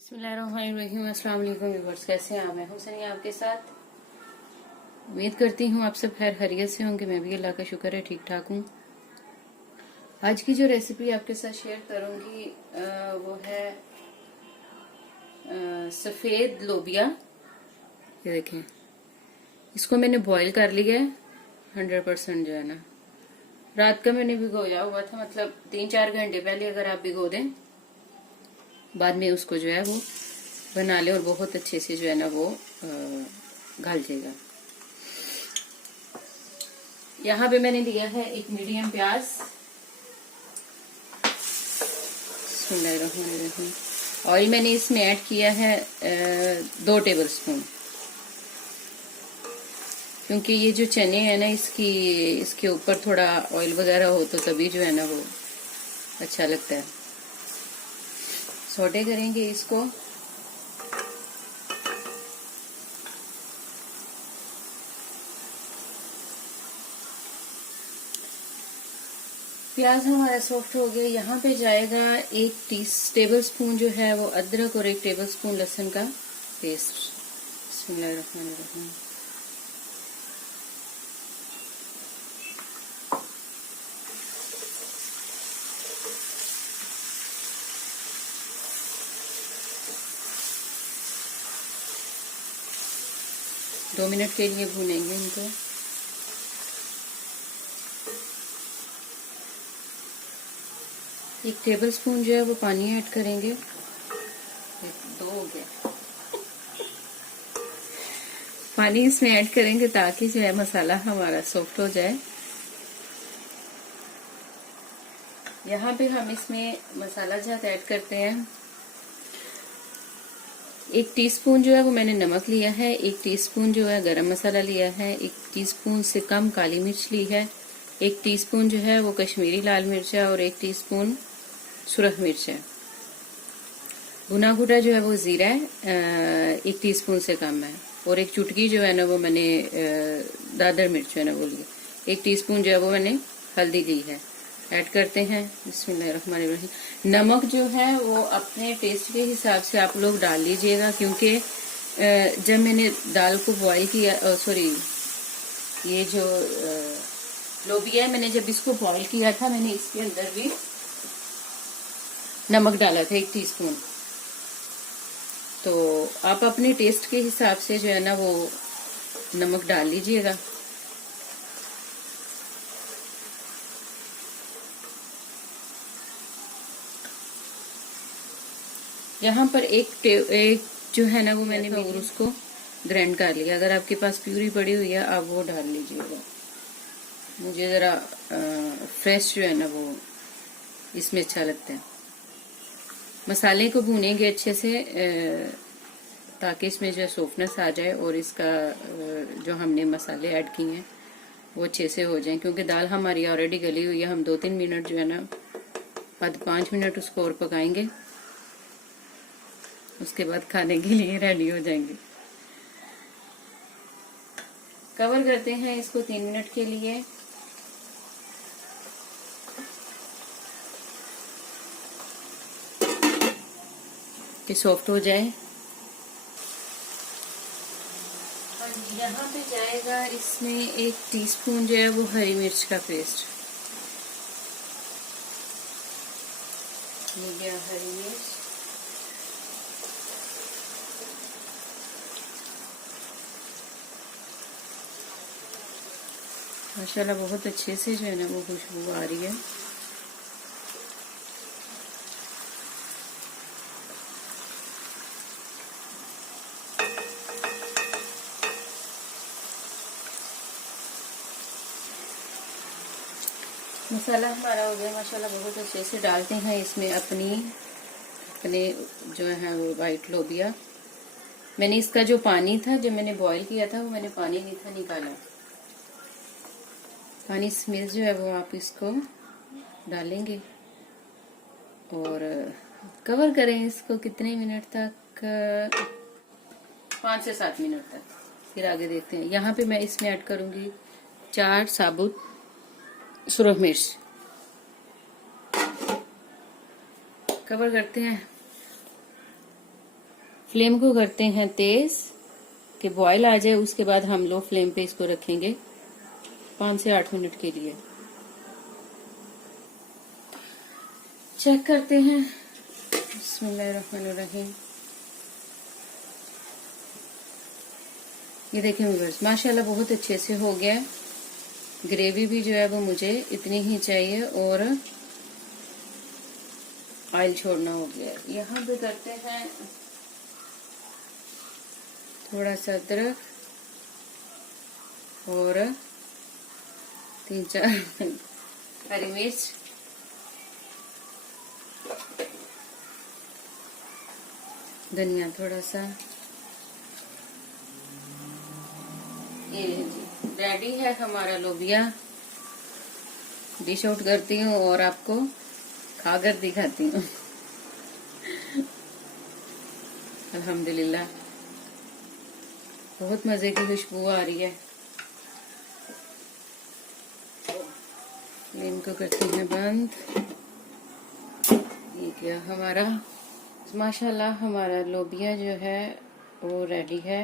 बिस्मिल्लाहिर्रहमानिर्रहीम। अस्सलाम वालेकुम व्यूअर्स, कैसे हैं आप? मैं हूं सनी आपके साथ। उम्मीद करती हूँ आप सब खैर खैरियत से होंगे। मैं भी अल्लाह का शुक्र है ठीक ठाक हूँ। आज की जो रेसिपी आपके साथ शेयर करूंगी वो है सफ़ेद लोबिया। ये देखें, इसको मैंने बॉईल कर लिया है 100% जो है ना। रात का मैंने भिगोया हुआ था, मतलब 3-4 घंटे पहले अगर आप भिगो दें, बाद में उसको जो है वो बना ले और बहुत अच्छे से जो है ना वो घल जाएगा। यहाँ पे मैंने लिया है एक मीडियम प्याज। बिस्मिल्लाहिर्रहमानिर्रहीम। ऑयल मैंने इसमें ऐड किया है 2 टेबल स्पून, क्योंकि ये जो चने हैं ना इसके ऊपर थोड़ा ऑयल वगैरह हो तो तभी जो है ना वो अच्छा लगता है। सौटे करेंगे इसको। प्याज हमारा सॉफ्ट हो गया। यहाँ पे जाएगा 1 टेबल स्पून जो है वो अदरक और 1 टेबल स्पून लहसुन का पेस्ट। बिस्मिल्लाहिर्रहमानिर्रहीम। दो मिनट के लिए भूनेंगे इनको। एक टेबल स्पून जो है वो पानी ऐड करेंगे। 2 हो गया। पानी इसमें ऐड करेंगे ताकि जो है मसाला हमारा सॉफ्ट हो जाए। यहाँ पे हम इसमें मसाला जात ऐड करते हैं। 1 टीस्पून जो है वो मैंने नमक लिया है, 1 टीस्पून जो है गरम मसाला लिया है, 1 टीस्पून से कम काली मिर्च ली है, 1 टीस्पून जो है वो कश्मीरी लाल मिर्च है और 1 टीस्पून सुरख मिर्च है। भुना भुना जो है वो जीरा है, 1 टीस्पून से कम है, और 1 चुटकी जो है ना वो मैंने दादर मिर्च है ना वो ली। 1 टीस्पून जो है वो मैंने हल्दी ली है। ऐड करते हैं। बिस्मिल्लाहिर्रहमानिर्रहीम। नमक जो है वो अपने टेस्ट के हिसाब से आप लोग डाल लीजिएगा, क्योंकि जब मैंने दाल को बॉईल किया, सॉरी ये जो लोबिया है, मैंने जब इसको बॉईल किया था मैंने इसके अंदर भी नमक डाला था 1 टीस्पून। तो आप अपने टेस्ट के हिसाब से जो है ना वो नमक डाल लीजिएगा। यहाँ पर एक जो है ना वो मैंने और उसको ग्राइंड कर लिया। अगर आपके पास प्यूरी पड़ी हुई है आप वो डाल लीजिएगा। मुझे जरा फ्रेश जो है ना वो इसमें अच्छा लगता है। मसाले को भूनेंगे अच्छे से ताकि इसमें जो है सॉफ्टनेस आ जाए और इसका जो हमने मसाले ऐड किए हैं वो अच्छे से हो जाएं, क्योंकि दाल हमारी ऑलरेडी गली हुई है। हम 2-3 मिनट जो है ना 5 मिनट उसको और पकाएंगे, उसके बाद खाने के लिए रेडी हो जाएंगे। कवर करते हैं इसको 3 मिनट के लिए। कि सॉफ्ट हो जाए। यहाँ पे जाएगा इसमें 1 टीस्पून जो है वो हरी मिर्च का पेस्ट। ये गया हरी मिर्च। माशाल्लाह बहुत अच्छे से जो है ना वो खुशबू आ रही है। मसाला हमारा हो गया माशाल्लाह बहुत अच्छे से। डालते हैं इसमें अपने जो है वो वाइट लोबिया। मैंने इसका जो पानी था जब मैंने बॉईल किया था वो मैंने पानी नहीं था निकाला। पानी समेत जो है वो आप इसको डालेंगे और कवर करें इसको कितने मिनट तक, 5 से 7 मिनट तक। फिर आगे देखते हैं। यहाँ पे मैं इसमें ऐड करूंगी 4 साबुत सुरख मिर्च। कवर करते हैं। फ्लेम को करते हैं तेज कि बॉयल आ जाए, उसके बाद हम लो फ्लेम पे इसको रखेंगे 5 से 8 मिनट के लिए। चेक करते हैं। बिस्मिल्लाहिर्रहमानिर्रहीम। ये देखिए व्यूअर्स, माशाल्लाह बहुत अच्छे से हो गया। ग्रेवी भी जो है वो मुझे इतनी ही चाहिए और ऑयल छोड़ना हो गया। यहाँ पे करते हैं थोड़ा सा अदरक और 3-4 हरी मिर्च, धनिया थोड़ा सा। ये जी रेडी है हमारा लोबिया। डिश आउट करती हूँ और आपको खाकर दिखाती हूँ। अल्हम्दुलिल्लाह बहुत मजे की खुशबू आ रही है। फ्लेम को करते हैं बंद। ये क्या हमारा माशाल्लाह हमारा लोबिया जो है वो रेडी है।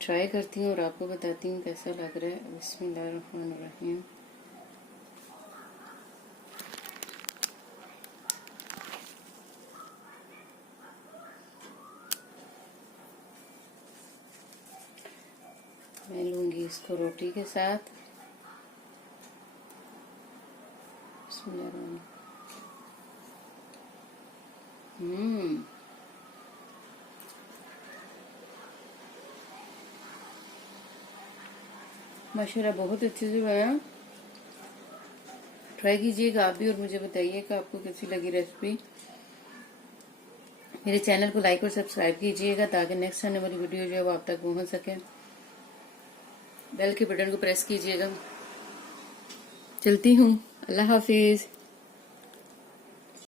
ट्राई करती हूँ और आपको बताती हूँ कैसा लग रहा है। बिस्मिल्लाहिर्रहमानिर्रहीम। मैं लूंगी इसको रोटी के साथ। माशाल्लाह बहुत अच्छे से बना। ट्राई कीजिएगा आप भी और मुझे बताइएगा आपको कैसी लगी रेसिपी। मेरे चैनल को लाइक और सब्सक्राइब कीजिएगा ताकि नेक्स्ट आने वाली वीडियो जो है वो आप तक पहुंच सके। बेल के बटन को प्रेस कीजिएगा। चलती हूँ, अल्लाह हाफिज।